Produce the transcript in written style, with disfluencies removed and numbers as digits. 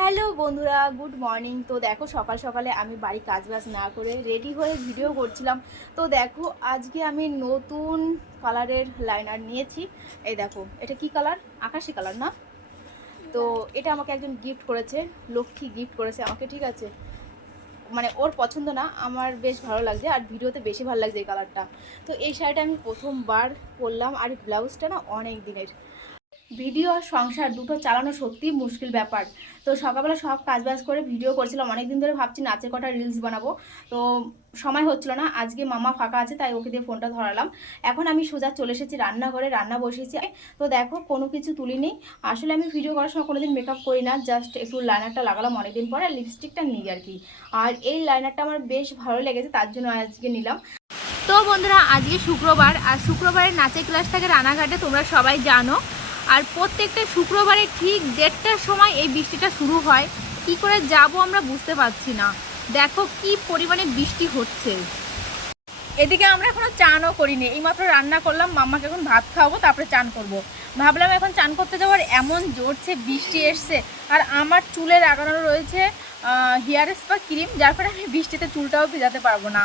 Hello বন্ধুরা, good morning. তো দেখো সকাল সকালে আমি বাড়ি কাজবাজ না করে রেডি হয়ে ভিডিও করছিলাম। তো দেখো আজকে আমি নতুন কালারের লাইনার নিয়েছি। এই দেখো, এটা কি কালার? আকাশি কালার না? তো এটা আমাকে একজন গিফট করেছে, লক্ষ্মী গিফট করেছে আমাকে, ঠিক আছে? মানে ওর পছন্দ না, আমার বেশ ভালো লাগছে আর ভিডিওতে বেশি ভালো লাগছে এই কালারটা। তো এই শাড়িটা আমি প্রথমবার পরলাম আর ব্লাউজটা না অনেক দিনের। ভিডিও আর সংসার দুটো চালানো সত্যিই মুশকিল ব্যাপার। তো সকালবেলা সব কাজবাজ করে ভিডিও করছিলাম, অনেক দিন ধরে ভাবছি নাচের কটা রিলস বানাবো। তো সময় হচ্ছিল না, আজকে মামা ফাঁকা আছে তাই ওকে দিয়ে ফোনটা ধরালাম। এখন আমি সোজা চলে এসেছি রান্নাঘরে, রান্না বসিয়েছি। তো দেখো কোনো কিছু তুলিনি। আসলে আমি ভিডিও করার সময় কোনোদিন মেকআপ করি না, জাস্ট একটু লাইনারটা লাগালাম অনেকদিন পরে, লিপস্টিকটা নিই আর কি। আর এই লাইনারটা আমার বেশ ভালো লেগেছে, তার জন্য আজকে নিলাম। তো বন্ধুরা, আজকে শুক্রবার, আর শুক্রবারের নাচের ক্লাস থাকে রানাঘাটে, তোমরা সবাই জানো। আর প্রত্যেকটা শুক্রবারে ঠিক 1:30টার সময় এই বৃষ্টিটা শুরু হয়। কি করে যাব আমরা বুঝতে পারছি না। দেখো কি পরিমাণে বৃষ্টি হচ্ছে। এদিকে আমরা এখনো চানও করিনি, এইমাত্র রান্না করলাম, মাম্মাকে এখন ভাত খাওয়াবো, তারপরে চান করব। ভাবলাম এখন চান করতে যাওয়ার, এমন জোরছে বৃষ্টি এসছে। আর আমার চুলে লাগানো রয়েছে হেয়ার স্পা ক্রিম, যার ফলে আমি বৃষ্টিতে চুলটাও ভেজাতে পারবো না।